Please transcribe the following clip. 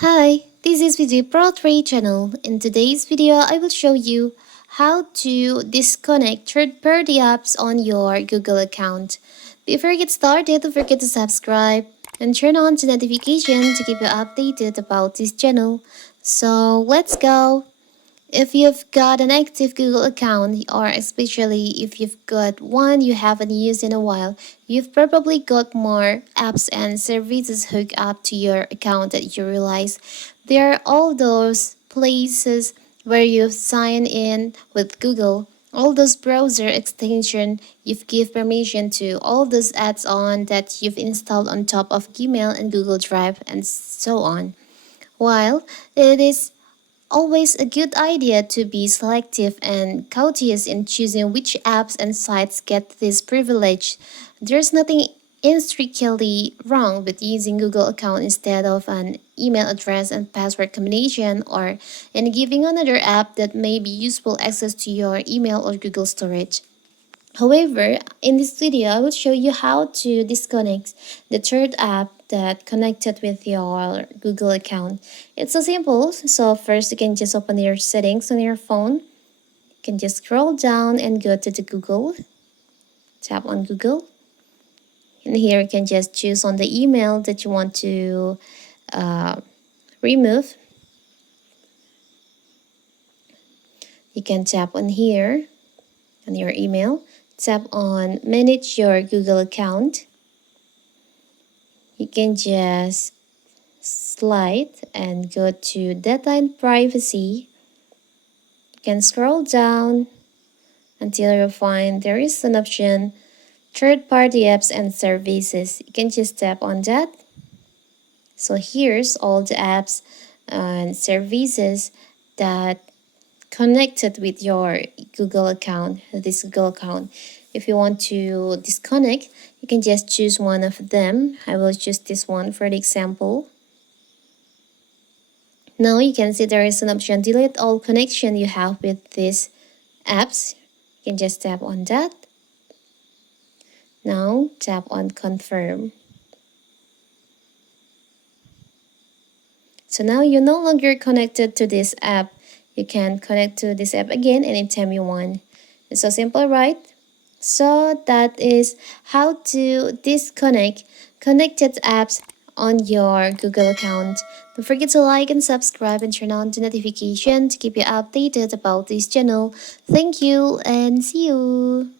Hi, this is Vijay Pro 3 channel. In today's video, I will show you how to disconnect third-party apps on your Google account. Before we get started, don't forget to subscribe and turn on the notification to keep you updated about this channel. So let's go! If you've got an active Google account, or especially if you've got one you haven't used in a while, you've probably got more apps and services hooked up to your account that you realize there are all those places where you've signed in with Google, all those browser extensions you've give permission to, all those add-ons that you've installed on top of Gmail and Google Drive, and so on. While it is always a good idea to be selective and cautious in choosing which apps and sites get this privilege. There's nothing intrinsically wrong with using Google account instead of an email address and password combination, or in giving another app that may be useful access to your email or Google storage. However, in this video, I will show you how to disconnect the third app that connected with your Google account. It's so simple. So first, you can just open your settings on your phone. You can just scroll down and go to the Google. Tap on Google. And here you can just choose on the email that you want to remove. You can tap on here on your email. Tap on manage your Google account. You can just slide and go to data and privacy. You can scroll down until you find there is an option third-party apps and services. You can just tap on that. So here's all the apps and services that connected with your Google account, this Google account. If you want to disconnect, you can just choose one of them. I will choose this one for the example. Now you can see there is an option delete all connection you have with these apps. You can just tap on that. Now tap on confirm. So now you're no longer connected to this app. You can connect to this app again anytime you want. It's so simple, right? So that is how to disconnect connected apps on your Google account. Don't forget to like and subscribe and turn on the notification to keep you updated about this channel. Thank you and see you.